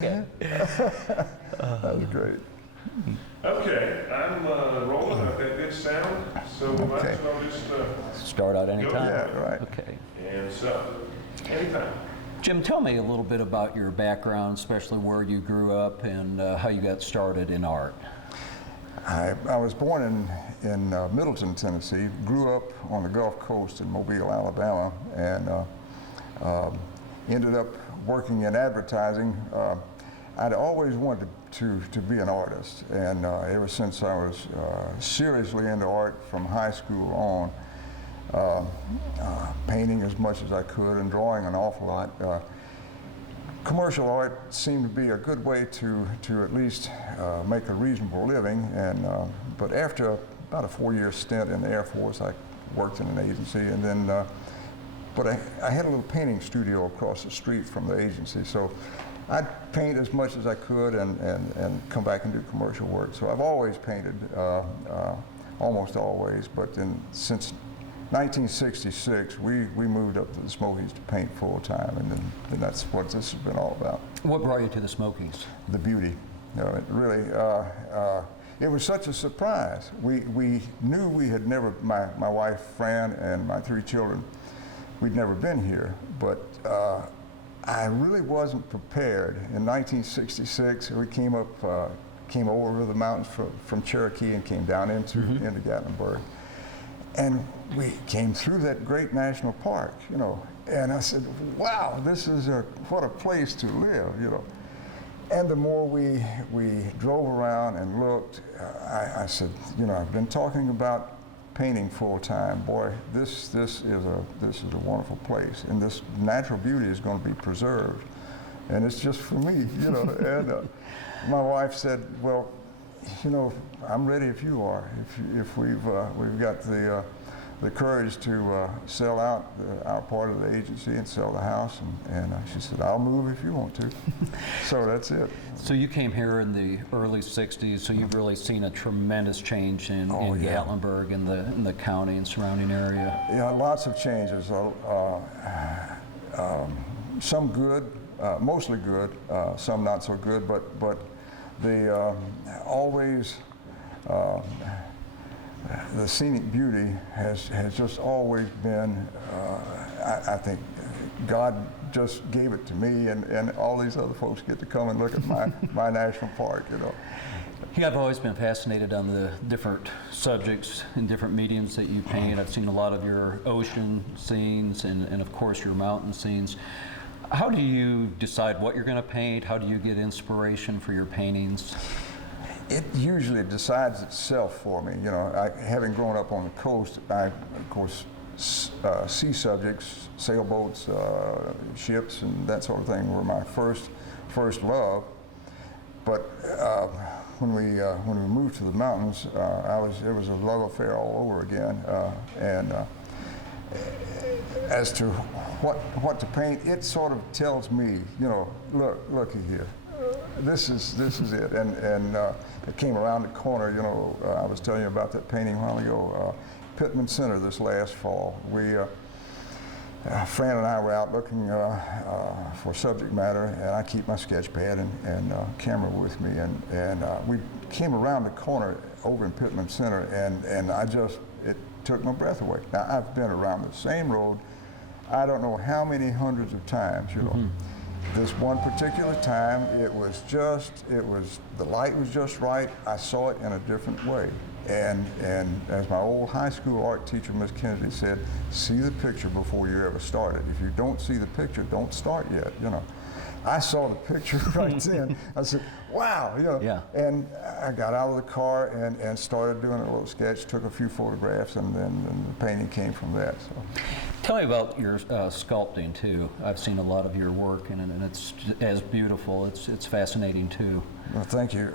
That was great. Okay, I'm rolling. I've got good sound, so we might as well just Start out anytime? Yeah, right. Okay. and so, anytime. Jim, tell me a little bit about your background, especially where you grew up and how you got started in art. I was born in Middleton, Tennessee, grew up on the Gulf Coast in Mobile, Alabama, and ended up working in advertising. I'd always wanted to be an artist, and ever since I was seriously into art from high school on, painting as much as I could and drawing an awful lot. Commercial art seemed to be a good way to at least make a reasonable living, and but after about a 4-year stint in the Air Force, I worked in an agency, and then but I had a little painting studio across the street from the agency, so I'd paint as much as I could and come back and do commercial work. So I've always painted, almost always, but then since 1966, we moved up to the Smokies to paint full time, and then that's what this has been all about. What brought you to the Smokies? The beauty. You know, it really, it was such a surprise. We knew we had never, my wife Fran and my 3 children, we'd never been here, but I really wasn't prepared. In 1966, we came over the mountains from Cherokee and came down into Gatlinburg. And we came through that great national park, you know, and I said, wow, this is what a place to live, you know. And the more we drove around and looked, I said, you know, I've been talking about painting full time. Boy, this is a wonderful place, and this natural beauty is going to be preserved, and it's just for me, you know. And my wife said, well, you know, I'm ready if you are. If we've got the courage to sell out our part of the agency and sell the house, and she said, I'll move if you want to. So that's it. So you came here in the early 60s, so you've really seen a tremendous change in Gatlinburg and the county and surrounding area. Yeah, lots of changes. Some good, mostly good, some not so good, but the always the scenic beauty has just always been, I think God just gave it to me, and all these other folks get to come and look at my national park, you know. Yeah, I've always been fascinated on the different subjects and different mediums that you paint. I've seen a lot of your ocean scenes and of course your mountain scenes. How do you decide what you're going to paint? How do you get inspiration for your paintings? It usually decides itself for me. You know, having grown up on the coast, I, of course, sea subjects, sailboats, ships, and that sort of thing were my first love. But when we moved to the mountains, it was a love affair all over again. And as to what to paint, it sort of tells me, you know, looky here. This is it, and it came around the corner. You know, I was telling you about that painting a while ago, Pittman Center this last fall. Fran and I were out looking for subject matter, and I keep my sketch pad and camera with me, and we came around the corner over in Pittman Center, and it took my breath away. Now, I've been around the same road, I don't know how many hundreds of times, you know. This one particular time, the light was just right. I saw it in a different way. And as my old high school art teacher, Miss Kennedy, said, see the picture before you ever start it. If you don't see the picture, don't start yet, you know. I saw the picture right then. I said, wow, you know. Yeah. And I got out of the car and started doing a little sketch, took a few photographs, and then the painting came from that. So. Tell me about your sculpting too. I've seen a lot of your work, and it's as beautiful. It's fascinating too. Well, thank you.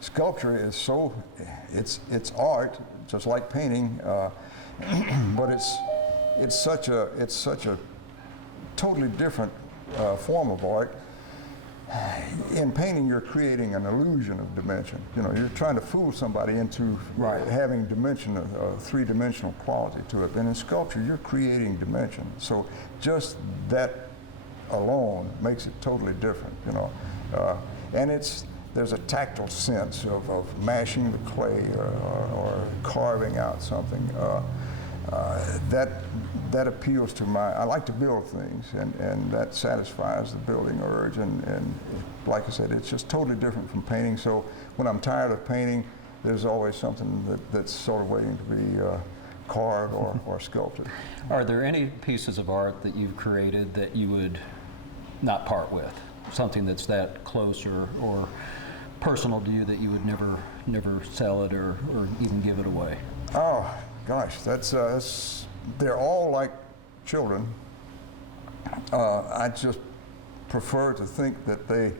Sculpture is it's art, just like painting, but it's such a totally different form of art. In painting, you're creating an illusion of dimension. You know, you're trying to fool somebody into having dimension, a three-dimensional quality to it. And in sculpture, you're creating dimension. So just that alone makes it totally different, you know. And there's a tactile sense of mashing the clay or carving out something. That appeals to I like to build things, and that satisfies the building urge. And like I said, it's just totally different from painting. So when I'm tired of painting, there's always something that's sort of waiting to be carved or sculpted. Are there any pieces of art that you've created that you would not part with? Something that's that close or personal to you that you would never sell it or even give it away? Oh gosh, they're all like children. I just prefer to think that they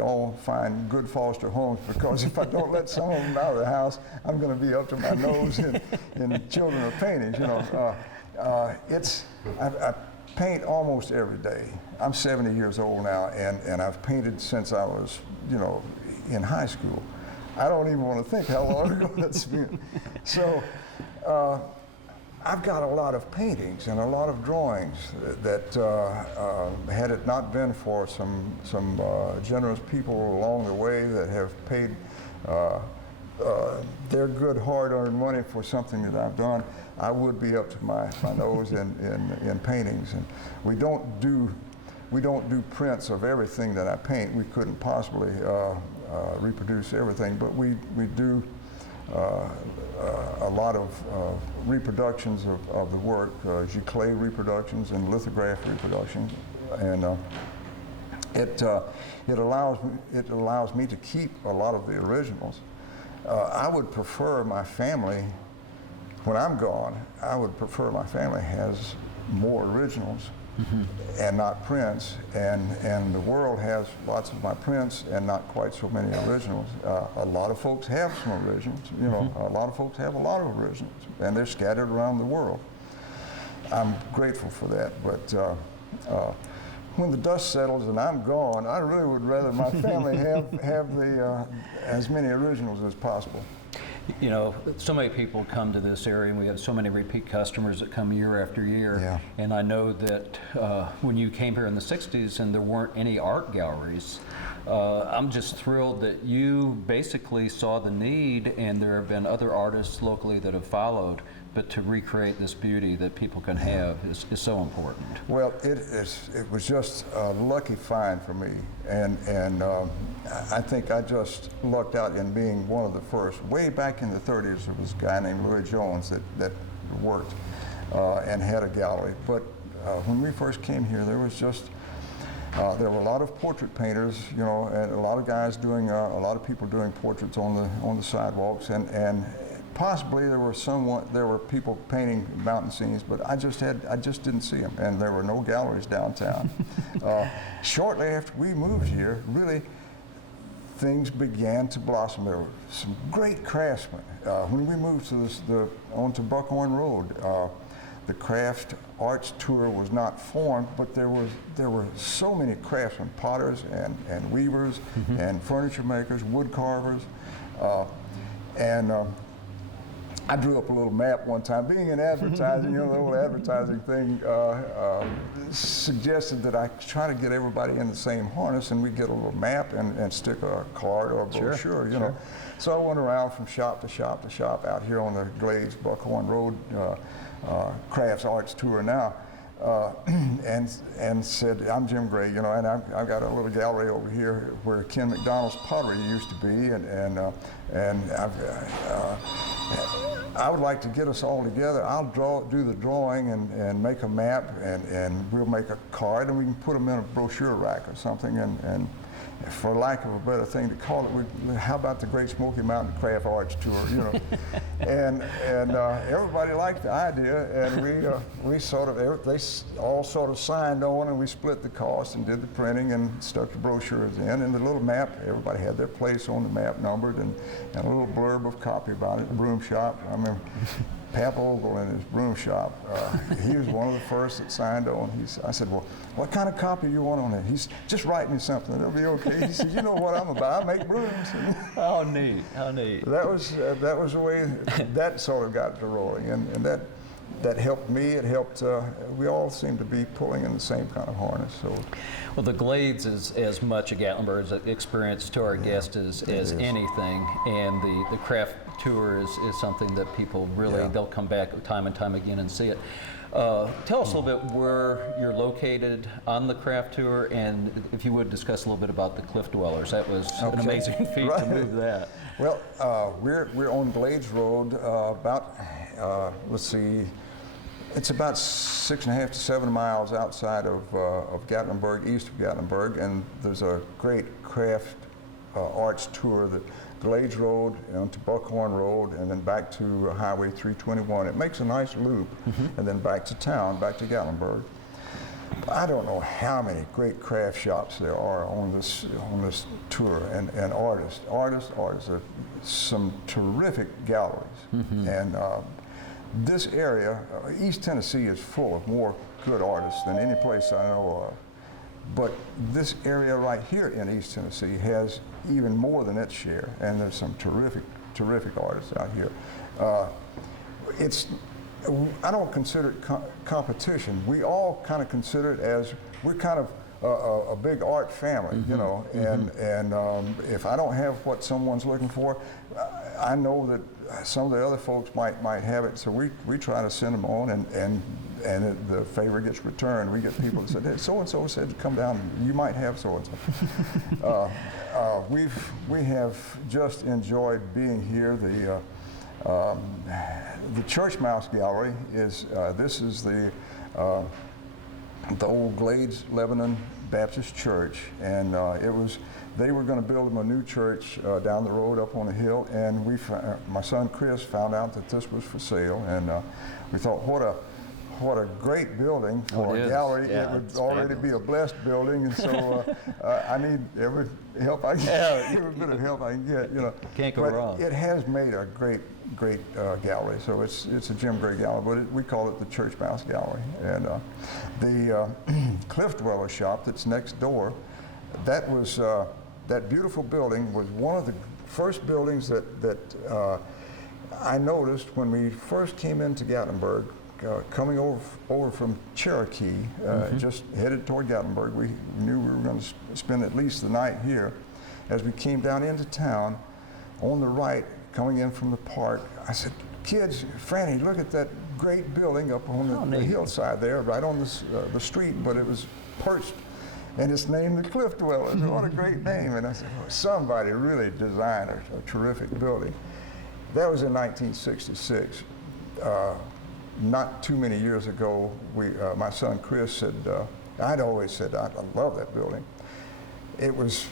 all find good foster homes, because if I don't let some of them out of the house, I'm going to be up to my nose in children of paintings. You know, I paint almost every day. I'm 70 years old now, and I've painted since I was, in high school. I don't even want to think how long ago that's been. So I've got a lot of paintings and a lot of drawings that had it not been for some generous people along the way that have paid their good hard-earned money for something that I've done, I would be up to my nose in paintings. And we don't do prints of everything that I paint. We couldn't possibly reproduce everything, but we do a lot of reproductions of the work, giclée reproductions and lithograph reproductions, and it allows me to keep a lot of the originals. I would prefer my family, when I'm gone, I would prefer my family has more originals. Mm-hmm. And not prints, and the world has lots of my prints and not quite so many originals. A lot of folks have some originals, mm-hmm. A lot of folks have a lot of originals, and they're scattered around the world. I'm grateful for that, but when the dust settles and I'm gone, I really would rather my family have the as many originals as possible. So many people come to this area, and we have so many repeat customers that come year after year. Yeah. And I know that when you came here in the 60s and there weren't any art galleries, I'm just thrilled that you basically saw the need, and there have been other artists locally that have followed, but to recreate this beauty that people can have is so important. Well, it was just a lucky find for me, and I think I just lucked out in being one of the first. Way back in the 30s, there was a guy named Louis Jones that worked and had a gallery. But when we first came here, there was just there were a lot of portrait painters, and a lot of guys doing a lot of people doing portraits on the sidewalks, and possibly there were people painting mountain scenes, but I just didn't see them, and there were no galleries downtown. Shortly after we moved here, really, things began to blossom. There were some great craftsmen. When we moved to onto Buckhorn Road, the Craft Arts Tour was not formed, but there were so many craftsmen, potters and weavers, mm-hmm. and furniture makers, wood carvers, and I drew up a little map one time. Being in advertising, the old advertising thing suggested that I try to get everybody in the same harness, and we get a little map and stick a card or a brochure, Sure. So I went around from shop to shop to shop out here on the Glades Buckhorn Road Crafts Arts Tour now, and said, I'm Jim Gray, and I've got a little gallery over here where Ken McDonald's pottery used to be, and I would like to get us all together. I'll do the drawing and make a map, and we'll make a card, and we can put them in a brochure rack or something, and for lack of a better thing to call it, how about the Great Smoky Mountain Craft Arts Tour, and everybody liked the idea, and they all sort of signed on, and we split the cost and did the printing and stuck the brochures in, and the little map, everybody had their place on the map numbered, and a little blurb of copy about it. The broom shop, I remember Pap Ogle in his broom shop, he was one of the first that signed on. I said, well, what kind of copy do you want on it? He's just write me something, it'll be okay. He said, you know what I'm about, I make brooms. How neat, how neat. That was the way that sort of got to rolling, and that that helped me. It helped. We all seem to be pulling in the same kind of harness. So, Well, the Glades is as much a Gatlinburg experience to our guests as anything, and the craft tour is something that people really, they'll come back time and time again and see it. Tell us a little bit where you're located on the craft tour, and if you would discuss a little bit about the Cliff Dwellers. That was an amazing feat to move that. Well, we're on Glades Road, about let's see, it's about 6.5 to 7 miles outside of Gatlinburg, east of Gatlinburg, and there's a great craft arts tour that Glades Road onto Buckhorn Road and then back to Highway 321. It makes a nice loop, and then back to town, back to Gatlinburg. I don't know how many great craft shops there are on this tour, and artists. There are some terrific galleries, and this area, East Tennessee, is full of more good artists than any place I know of. But this area right here in East Tennessee has even more than its share, and there's some terrific artists out here. I don't consider it competition. We all kind of consider it as we're kind of a big art family, you know. And if I don't have what someone's looking for, I know that some of the other folks might have it. So we try to send them on, and the favor gets returned. We get people that said, hey, so-and-so said to come down, you might have so-and-so. We have just enjoyed being here. The Church Mouse Gallery is, this is the old Glades Lebanon Baptist Church, and they were going to build them a new church down the road up on a hill, and my son Chris found out that this was for sale, and we thought, what a great building for a gallery. Yeah, it would it's already fabulous. be a blessed building, and so I need every help I can get, every bit of help I can get, you know. Can't go But wrong. it has made a great gallery, so it's a Jim Gray gallery, but we call it the Church Mouse Gallery. And the Cliff Dweller shop that's next door, that was that beautiful building was one of the first buildings that I noticed when we first came into Gatlinburg. Coming over from Cherokee, just headed toward Gatlinburg. We knew we were going to spend at least the night here. As we came down into town, on the right, coming in from the park, I said, kids, Franny, look at that great building up on the hillside there, right on the street, but it was perched, and it's named the Cliff Dwellers. What a great name. And I said, well, somebody really designed a terrific building. That was in 1966. Not too many years ago, my son Chris said, I'd always said, I love that building. It was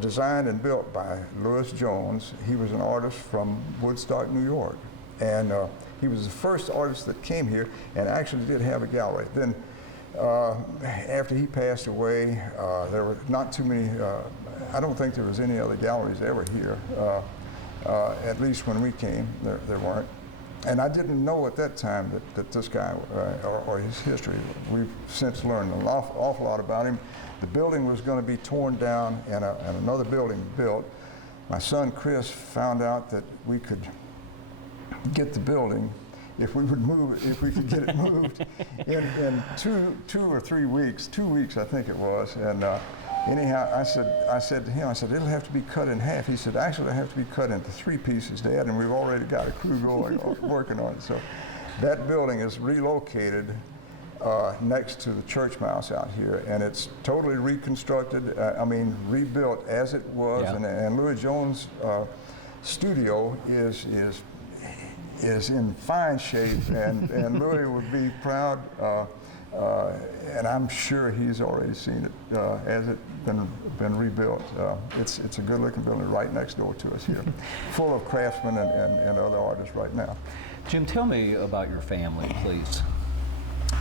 designed and built by Louis Jones. He was an artist from Woodstock, New York. And he was the first artist that came here and actually did have a gallery. Then after he passed away, there were not too many, I don't think there was any other galleries ever here. At least when we came, there weren't. And I didn't know at that time that this guy, or his history, we've since learned an awful lot about him. The building was going to be torn down and another building built. My son Chris found out that we could get the building if we could get it moved in 2 or 3 weeks, 2 weeks I think it was. And anyhow, I said to him, it'll have to be cut in half. He said, actually, it'll have to be cut into 3 pieces, Dad, and we've already got a crew going, working on it. So that building is relocated next to the Church Mouse out here, and it's totally reconstructed, rebuilt as it was, Yeah. and Louis Jones' studio is in fine shape, and Louis would be proud, and I'm sure he's already seen it as it's been rebuilt. It's a good-looking building right next door to us here, full of craftsmen and other artists right now. Jim, tell me about your family, please.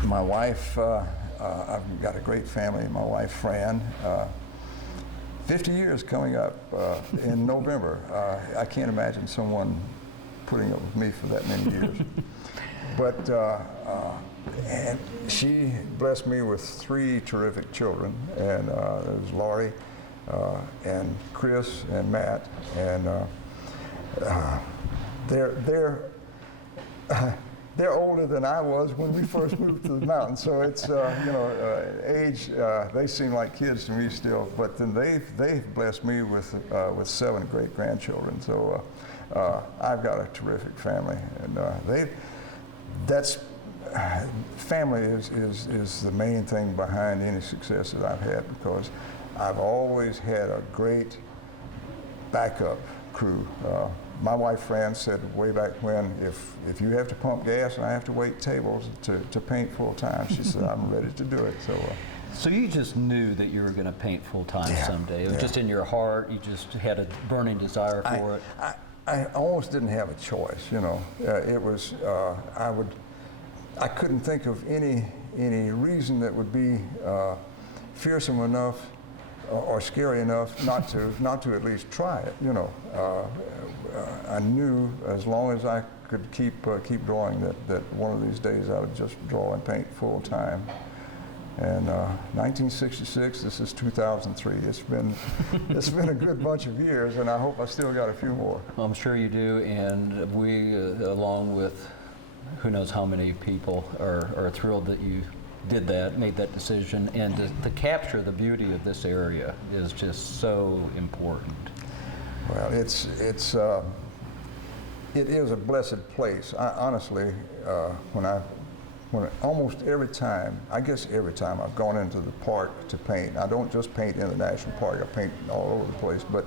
My wife, I've got a great family. My wife, Fran, 50 years coming up in November. I can't imagine someone putting up with me for that many years. But and she blessed me with 3 terrific children, and there was Laurie and Chris and Matt, and they're older than I was when we first moved to the mountains. So it's, age, they seem like kids to me still. But then they've blessed me with 7 great grandchildren. So I've got a terrific family. And family is the main thing behind any success that I've had, because I've always had a great backup crew. My wife Fran said way back when, if you have to pump gas and I have to wait tables to paint full time, she said, I'm ready to do it. So you just knew that you were going to paint full time someday. It was just in your heart. You just had a burning desire for it. I almost didn't have a choice. It was I couldn't think of any reason that would be fearsome enough or scary enough not to at least try it. I knew as long as I could keep drawing that one of these days I would just draw and paint full time. And 1966, this is 2003. It's been a good bunch of years, and I hope I still got a few more. Well, I'm sure you do, and we, along with who knows how many people, are thrilled that you did that, made that decision, and to capture the beauty of this area is just so important. Well, it is a blessed place. Honestly, when almost every time I've gone into the park to paint, I don't just paint in the national park, I paint all over the place, but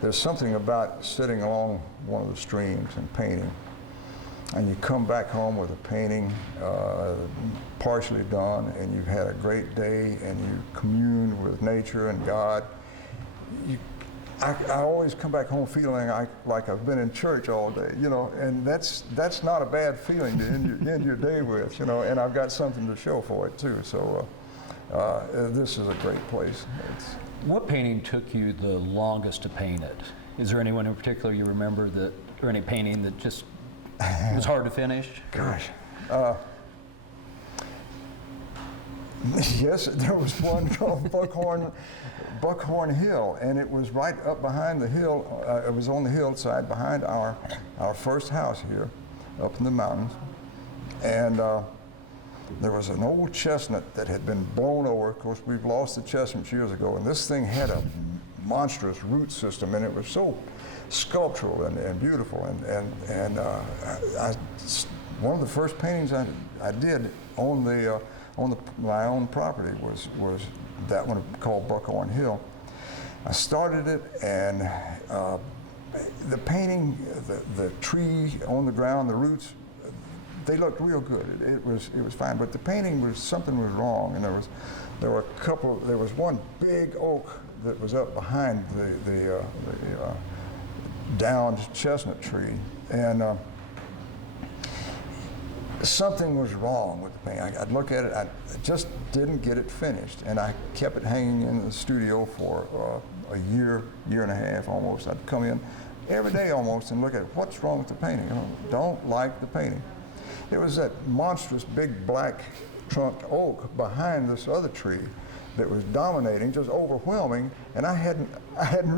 there's something about sitting along one of the streams and painting, and you come back home with a painting partially done, and you've had a great day, and you commune with nature and God. I always come back home feeling like I've been in church all day, and that's not a bad feeling to end your day with, and I've got something to show for it too. So this is a great place. What painting took you the longest to paint it? Is there anyone in particular you remember or any painting that just was hard to finish? Gosh. Yes, there was one called Buckhorn Hill, and it was right up behind the hill. It was on the hillside behind our first house here, up in the mountains. And there was an old chestnut that had been blown over. Of course, we've lost the chestnuts years ago, and this thing had a monstrous root system, and it was so sculptural and beautiful. One of the first paintings I did on my own property was that one called Buckhorn Hill. I started it, and the painting, the tree on the ground, the roots, they looked real good. It was fine, but the painting something was wrong, and there was one big oak that was up behind the downed chestnut tree, and something was wrong with the painting. I'd look at it, I just didn't get it finished, and I kept it hanging in the studio for a year and a half almost. I'd come in every day almost and look at it. What's wrong with the painting? Don't like the painting. It was that monstrous big black trunked oak behind this other tree that was dominating, just overwhelming, and I hadn't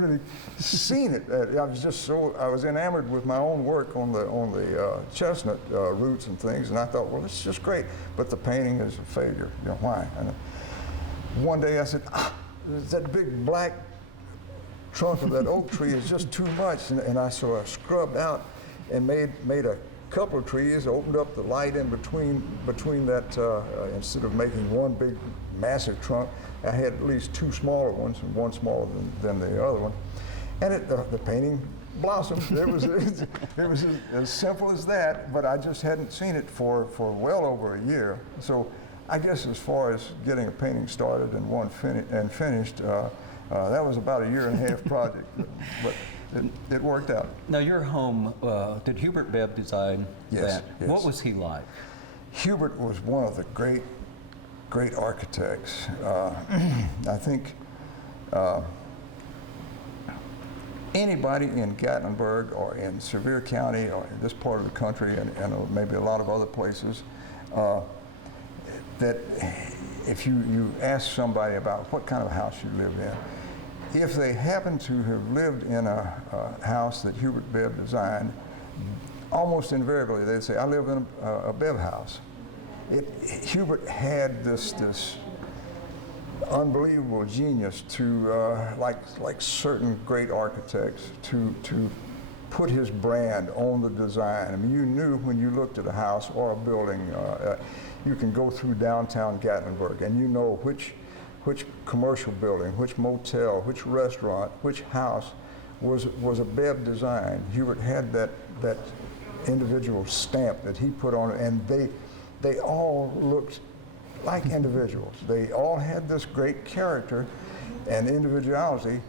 really seen it. I was enamored with my own work on the chestnut roots and things, and I thought, well, it's just great, but the painting is a failure. Why? And one day I said, that big black trunk of that oak tree is just too much, and I sort of scrubbed out and made a couple of trees, opened up the light in between that, instead of making one big massive trunk, I had at least 2 smaller ones, and one smaller than the other one, and the painting blossomed. It was as simple as that, but I just hadn't seen it for well over a year. So I guess as far as getting a painting started and finished, that was about a 1.5 year project, but it worked out. Now your home, did Hubert Bibb design that? Yes. What was he like? Hubert was one of the great architects. I think anybody in Gatlinburg or in Sevier County or in this part of the country and maybe a lot of other places, that if you ask somebody about what kind of house you live in, if they happen to have lived in a house that Hubert Bibb designed, almost invariably they'd say, I live in a Bev house. Hubert had this unbelievable genius to, like certain great architects, to put his brand on the design. I mean, you knew when you looked at a house or a building, you can go through downtown Gatlinburg and you know which commercial building, which motel, which restaurant, which house was a Bev design. Hubert had that individual stamp that he put on it, and they all looked like individuals. They all had this great character and individuality,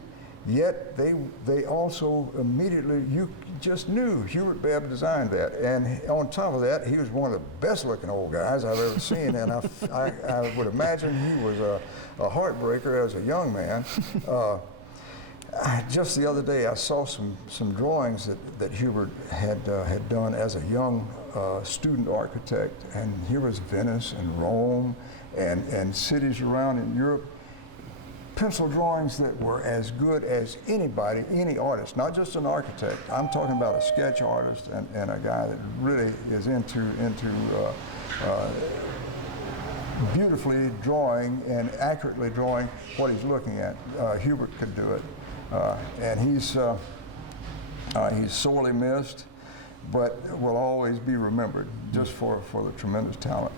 yet they also immediately, you just knew Hubert Bev designed that. And on top of that, he was one of the best looking old guys I've ever seen, and I would imagine he was a heartbreaker as a young man. Just the other day, I saw some drawings that Hubert had done as a young student architect, and here was Venice and Rome and cities around in Europe. Pencil drawings that were as good as anybody, any artist, not just an architect. I'm talking about a sketch artist and a guy that really is into beautifully drawing and accurately drawing what he's looking at. Hubert could do it. And he's sorely missed, but will always be remembered just for the tremendous talent.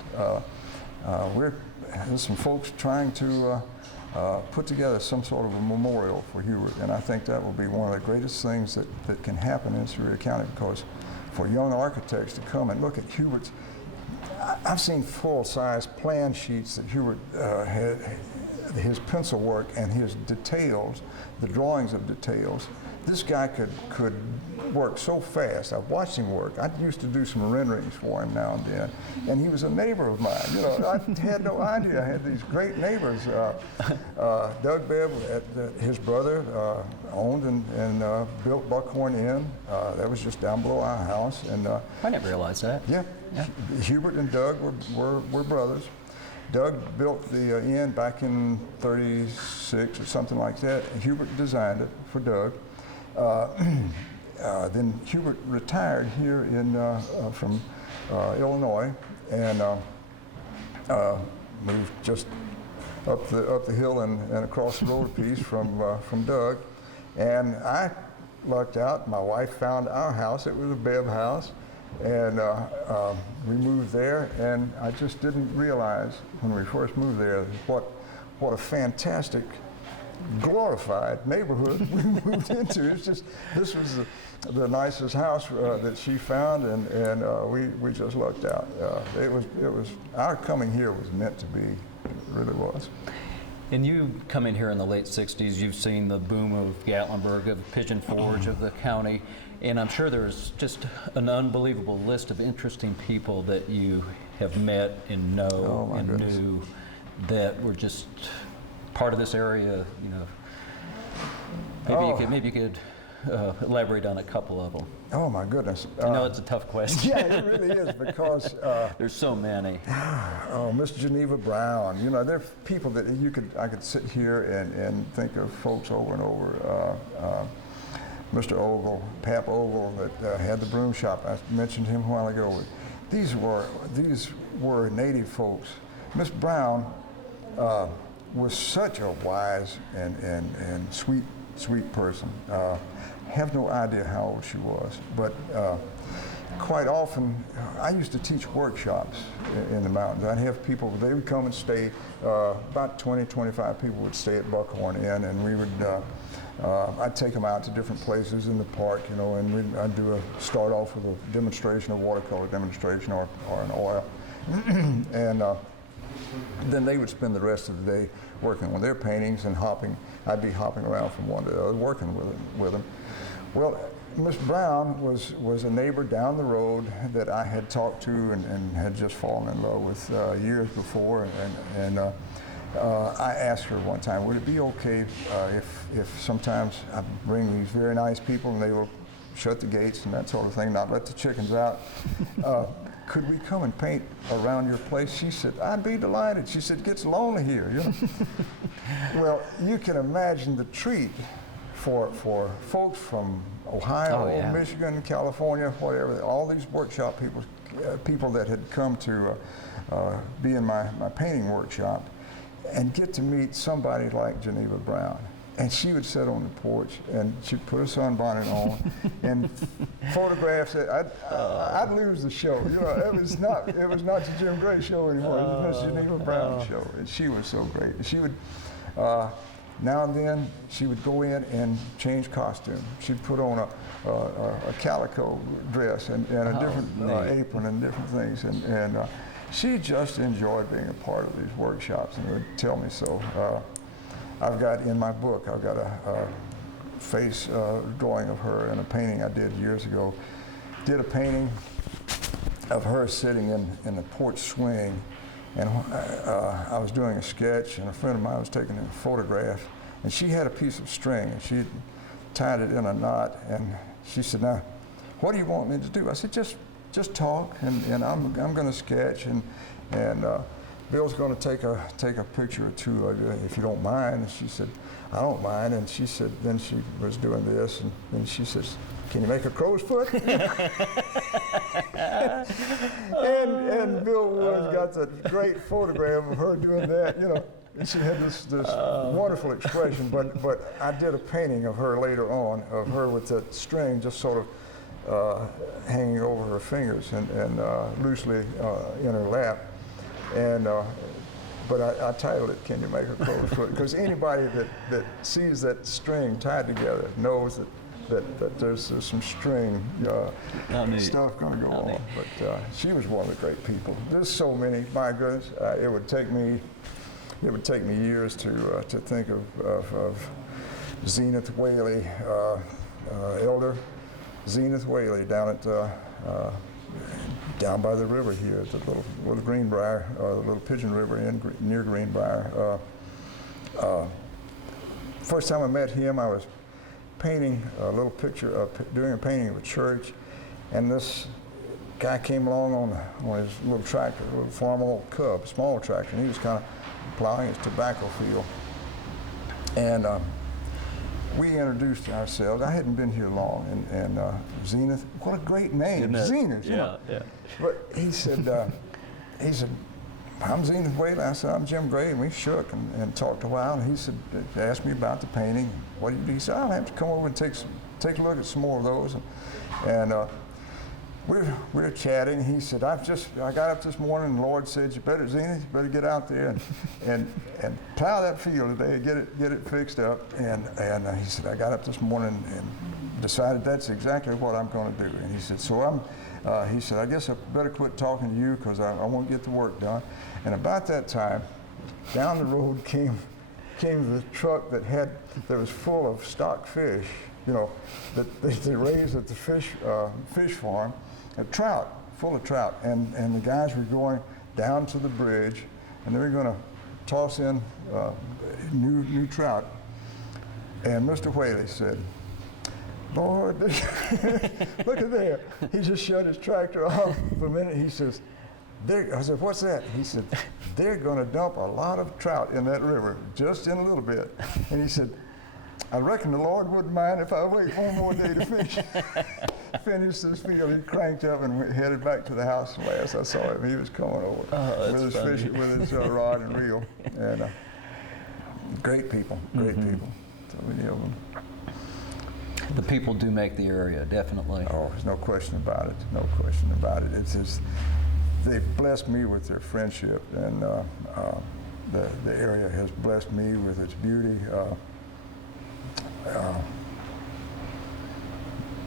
There's some folks trying to put together some sort of a memorial for Hubert, and I think that will be one of the greatest things that can happen in Surrey County, because for young architects to come and look at Hubert's, I've seen full-size plan sheets that Hubert had, his pencil work and his details, the drawings of details. This guy could work so fast. I've watched him work. I used to do some renderings for him now and then, and he was a neighbor of mine. You know, I had no idea I had these great neighbors. Doug Bev, his brother, owned and built Buckhorn Inn. That was just down below our house. And I didn't realize that. Yeah. Hubert and Doug were brothers. Doug built the inn back in '36 or something like that. Hubert designed it for Doug. Then Hubert retired here from Illinois and moved just up the hill and across the road a piece from Doug. And I lucked out. My wife found our house. It was a Bev house. And we moved there, and I just didn't realize when we first moved there what a fantastic, glorified neighborhood we moved into. It's just, this was the nicest house that she found, and we just lucked out. It was our coming here was meant to be. It really was. And you come in here in the late 60s, you've seen the boom of Gatlinburg, of Pigeon Forge, of the county, and I'm sure there's just an unbelievable list of interesting people that you have met and know and goodness. knew that were just part of this area, you know. Maybe you could elaborate on a couple of them. Oh my goodness. I know it's a tough question. Yeah, it really is, because There's so many. Miss Geneva Brown. You know, there are people that I could sit here and think of folks over and over. Mr. Ogle, Pap Ogle, that had the broom shop. I mentioned him a while ago. These were native folks. Miss Brown was such a wise and sweet person. Have no idea how old she was, but quite often, I used to teach workshops in the mountains. I'd have people, they would come and stay, about 20, 25 people would stay at Buckhorn Inn, and we would, I'd take them out to different places in the park, you know, and I'd start off with a demonstration, a watercolor demonstration or an oil. And then they would spend the rest of the day working on their paintings and hopping. I'd be hopping around from one to the other, working with them. Well, Miss Brown was a neighbor down the road that I had talked to and had just fallen in love with years before. And I asked her one time, would it be okay if sometimes I bring these very nice people and they will shut the gates and that sort of thing, not let the chickens out? Could we come and paint around your place? She said, I'd be delighted. She said, it gets lonely here. You know? Well, you can imagine the treat for folks from Ohio, Oh, yeah. Michigan, California, whatever, all these workshop people that had come to be in my painting workshop, and get to meet somebody like Geneva Brown. And she would sit on the porch and she'd put a sunbonnet on and photographs it. I'd lose the show. You know, it was not the Jim Gray show anymore. It was Miss Geneva Brown show. And she was so great. She would, now and then, she would go in and change costume. She'd put on a calico dress and a different apron and different things. And she just enjoyed being a part of these workshops and would tell me so. I've got in my book, I've got a face drawing of her and a painting I did years ago. Did a painting of her sitting in the porch swing, and I was doing a sketch, and a friend of mine was taking a photograph, and she had a piece of string, and she tied it in a knot, and she said, "Now, what do you want me to do?" I said, just talk, and I'm going to sketch, and Bill's going to take a picture or two of you, if you don't mind. And she said, "I don't mind." And she said, then she was doing this, and then she says, "Can you make a crow's foot?" and Bill Woods got that great photograph of her doing that, you know. And she had this wonderful expression, but I did a painting of her later on, of her with that string just sort of hanging over her fingers and loosely in her lap. And but I titled it, "Can You Make a Crow's Foot?" Because anybody that sees that string tied together knows that there's some string stuff going to go on. But she was one of the great people. There's so many. My goodness, it would take me years to think of Zenith Whaley, Elder Zenith Whaley, down by the river here at the little Greenbrier, the little Pigeon River near Greenbrier. First time I met him, I was painting a little picture, doing a painting of a church, and this guy came along on his little tractor, a little Farmall Cub, small tractor, and he was kind of plowing his tobacco field. And we introduced ourselves. I hadn't been here long, and Zenith, what a great name, Zenith. You know? Yeah. But he said, "I'm Zenith Whaley." I said, "I'm Jim Gray," and we shook and talked a while. And he said, asked me about the painting. What do you do? He said, "I'll have to come over and take a look at some more of those." And we were chatting. He said, I got up this morning, and the Lord said, Zenith, you better get out there and plow that field today, get it fixed up. And he said, "I got up this morning and decided that's exactly what I'm going to do." And he said, he said, "I guess I better quit talking to you because I want to get the work done." And about that time, down the road came the truck that was full of stock fish, you know, that they raised at the fish farm. Trout, full of trout, and the guys were going down to the bridge, and they were going to toss in new trout. And Mr. Whaley said, "Lord, look at there." He just shut his tractor off for a minute. He says, I said, "What's that?" He said, "They're going to dump a lot of trout in that river, just in a little bit." And he said, "I reckon the Lord wouldn't mind if I wait one more day to finish this field." He cranked up and headed back to the house. Last I saw him, he was coming over with his rod and reel. And great people, great people. So many of them. The people do make the area, definitely. Oh, there's no question about it. No question about it. It's just, they've blessed me with their friendship, and the area has blessed me with its beauty.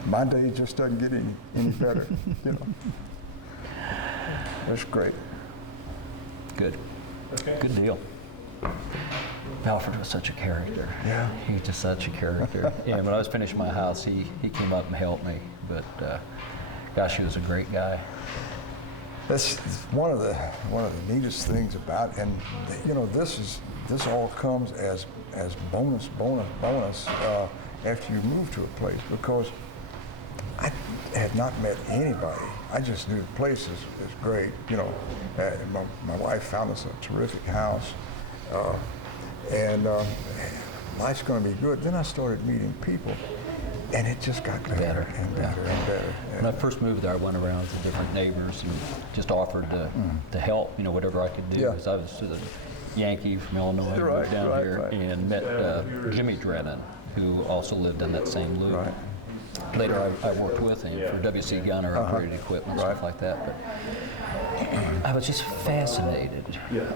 My day just doesn't get any better, you know. That's great. Good. Okay. Good deal. Alfred was such a character. Yeah. He was just such a character. Yeah, when I was finishing my house, he came up and helped me. But gosh, he was a great guy. That's one of the neatest things about, and you know, this all comes as bonus after you move to a place, because I had not met anybody. I just knew the place is great. You know, my wife found us a terrific house, and life's going to be good. Then I started meeting people, and it just got better and better and better. When I first moved there, I went around to different neighbors and just offered to help, whatever I could do. Yeah. Because I was a Yankee from Illinois, moved down here and met Jimmy Drennan, who also lived in that same loop. Right. Later, I worked with him for WC Gunner, operated equipment, stuff like that. But I was just fascinated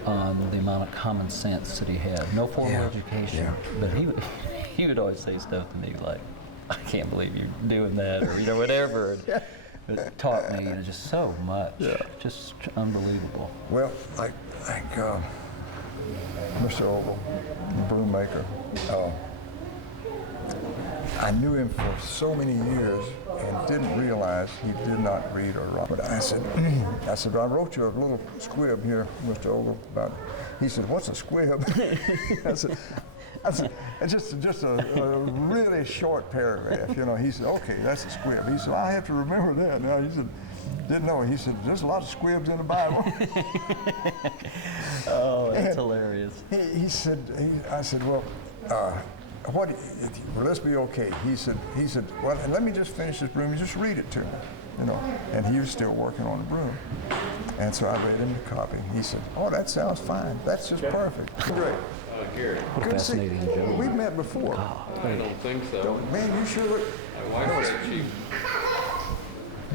on the amount of common sense that he had. No formal education, but he would always say stuff to me like, "I can't believe you're doing that," or whatever. And it taught me just so much, just unbelievable. Well, like Mr. Ogle, the broom maker. I knew him for so many years and didn't realize he did not read or write. But I said, I wrote you a little squib here, Mr. Ogle, about. He said, "What's a squib?" I said, it's just a really short paragraph, He said, "Okay, that's a squib." He said, "I have to remember that." Now he said, didn't know. He said, "There's a lot of squibs in the Bible." Oh, that's hilarious. He said, I said, "Well, let's be okay." He said, "Well, and let me just finish this broom. You just read it to me, And he was still working on the broom. And so I read him the copy. He said, "Oh, that sounds fine. That's just perfect." Great. Gary. What a Good to see fascinating you. gentleman. We've met before. I don't think so. Man, you sure look. My wife said she.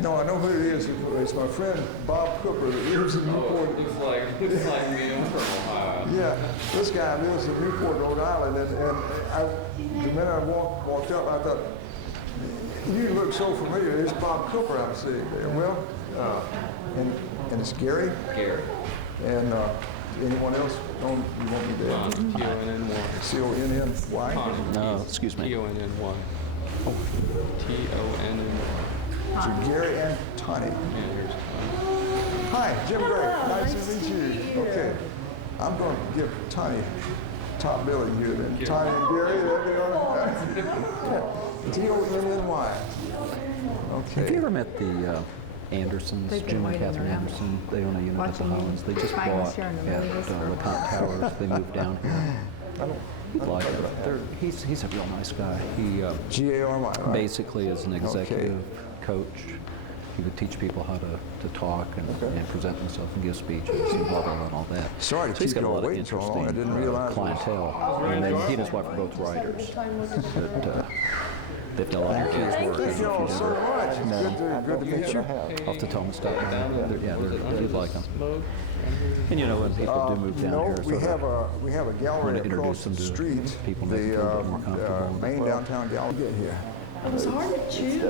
No, I know who it is. It's my friend Bob Cooper that lives in Newport. Looks like me. I'm from Ohio. Yeah, this guy lives in Newport, Rhode Island, and the minute I walked up, I thought, "You look so familiar. It's Bob Cooper I'm seeing there." Well, and it's Gary. Gary. And anyone else? You want me there? T-O-N-N-Y. C-O-N-N-Y. No, excuse me. T-O-N-N-Y. T-O-N-N-Y. So Gary and Tony. And here's Tom. Hi, Jim Gray. Nice to meet you. Okay, I'm going to give Tony top billing here then. Tony and Gary, there they are. T-O-N-N-Y. Okay. Have you ever met the Andersons, They've been Jim and waiting Catherine around. Anderson? They own a unit at the Watching Highlands. They just Primus bought here in the at movies for- LeConte Towers. They moved down here. You'd like it. He's a real nice guy. He G-A-R-Y, right? basically is an executive coach. He would teach people how to talk and present themselves and give speeches and blah, blah, blah, and all that. Sorry to So he's keep got a you all lot of waiting so long. I interesting didn't realize it was- clientele. And then he and his wife are both writers. But, they've done a lot of kids' work. Thank you all so much. Good to meet you. Off to Thomas Stop. You'd like them. And when people do move down No, here, we have a want gallery to across introduce the them to street. people, make them feel a bit more comfortable. Main downtown gallery. Get here. It was hard to choose.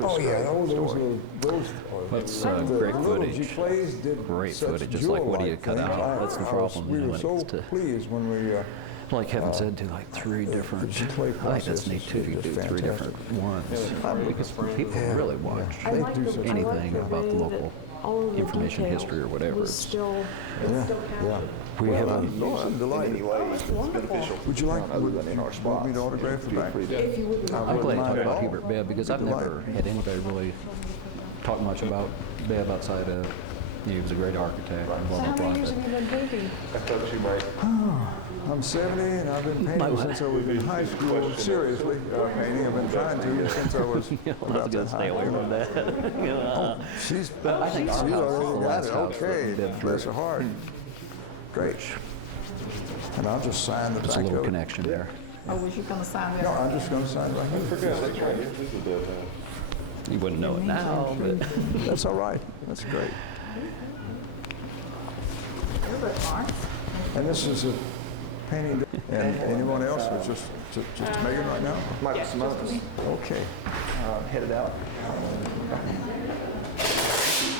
Oh yeah, those That's the great little footage. G plays did Great such footage. It's like, what do you jewel-like cut things. out? That's the problem, We were when so it's to, pleased when we. like Kevin said, do like three different. the play I think process that's neat is too. If you just do three fantastic. different ones, because people really watch I like the- I like anything the about the way local that all of the information, detail history, or whatever. was still captured. We have a No, I'm delighted. It's wonderful. Would you like want me to autograph the back? If you wouldn't I'm mind. glad you mind talked at about all. Hubert Bebb because I've never had anybody really talk much about Bebb outside of he was a great architect and So blah how blah many years blah. have you been painting? I'm 70 and I've been painting since I was in high school. Seriously, painting. I've been trying to since I was I was going to stay away from that. She's I think our she's house is the already got last it. house that Okay, we did bless her heart. Great. And I'll just sign the There's a back little of it. connection there. Or was you gonna sign No, there? I'm just going to sign it right here. You wouldn't know it now, but That's all right. That's great. And this is a painting. And anyone else, or just Megan right now? Michael Simonis, Okay. headed out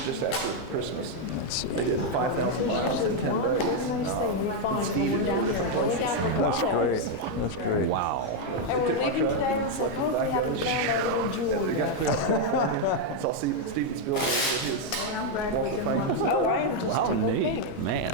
just after Christmas. Let's see. They did 5,000 miles in 10 days. Nice thing, we find when we're down there, going down for That's hotels. great. That's great. wow. And we're leaving today, and said, oh, we haven't found our little jewelry They got yet. clear out California. Saw Steven Spielberg with his I'm glad we Walk of can Fame. run. Oh, I am just How tickled neat, pink. man.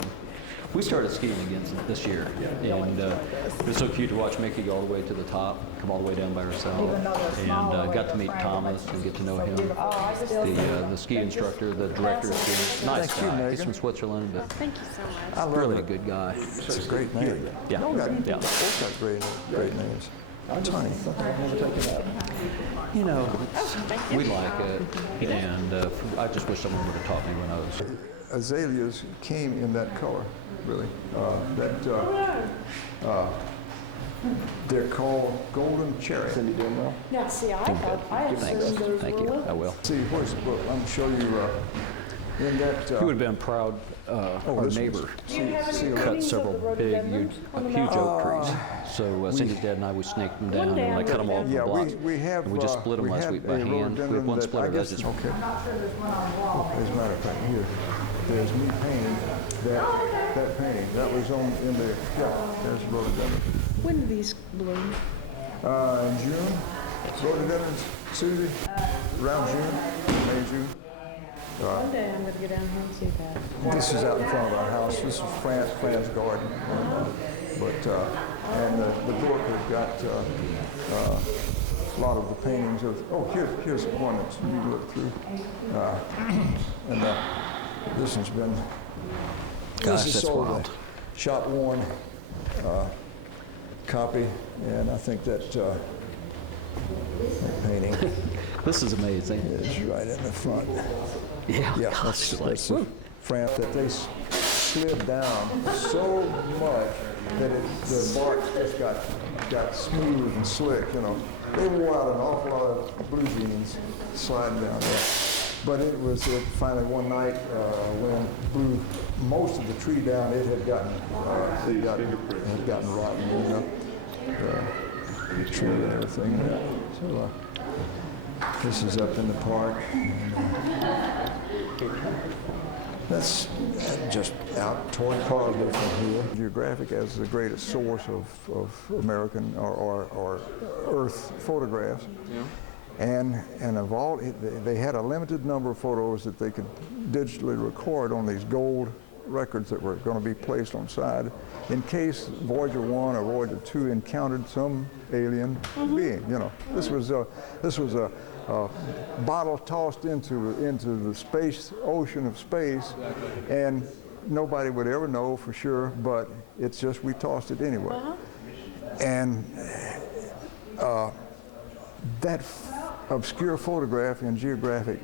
We started skiing again this year, and it was so cute to watch Mickey go all the way to the top, come all the way down by herself, Even though they're and small, the way got to the meet frame Thomas and get to know him. The ski instructor, the director of skiing, nice Thank you, guy. He's Megan. from Switzerland, but Thank you so much. I love really a it. good guy. It's a great name. Yeah, Y'all got, yeah. both got great names. Tony. You know, we like it, and I just wish someone would have taught me when I was. Azaleas came in that color, really. They're called golden cherry. Cindy doing well? Yeah, see, I thought, I Thanks. assumed those Thank were you. I lilies. will. See, where's the book? I'm show you in that. He would have been proud. Our this one's- neighbor Do you have any cut cuttings of several the big, rhododendrons on the huge mountain? oak trees. So Cindy's dad and I, we snaked them down day and I I'm cut them all gonna from Yeah, blocks. we have. And we just split them we last had week by a hand. We have rhododendron one that splitter I guess that's is- okay. I'm not sure there's one on the wall. As a matter of fact, here, there's me painting that painting. That was in the, yeah, there's rhododendron. When do these bloom? In June, rhododendrons, Susie, around June, May, June. One day I'm gonna go down here and see that. This is out in front of our house. This is Fran's garden. And the book has got a lot of the paintings of, here's one that you look through. And this one's been, Gosh, this is that's sold wild. a shot worn copy. And I think that painting This is amazing. is right in the front. Yeah, Yeah, gosh, that's like, the Fran that they slid down so much that the bark just got smooth and slick. You know, they wore out an awful lot of blue jeans sliding down there. But it was finally one night when blew most of the tree down. It had gotten rotten, you know, the tree and everything. So this is up in the park. That's just out toward Carlsbad from here. Geographic as the greatest source of American or Earth photographs. Yeah. And of all, they had a limited number of photos that they could digitally record on these gold records that were going to be placed on side in case Voyager 1 or Voyager 2 encountered some alien being. You know, this was a bottle tossed into the ocean of space, and nobody would ever know for sure. But it's just we tossed it anyway, and that obscure photograph in Geographic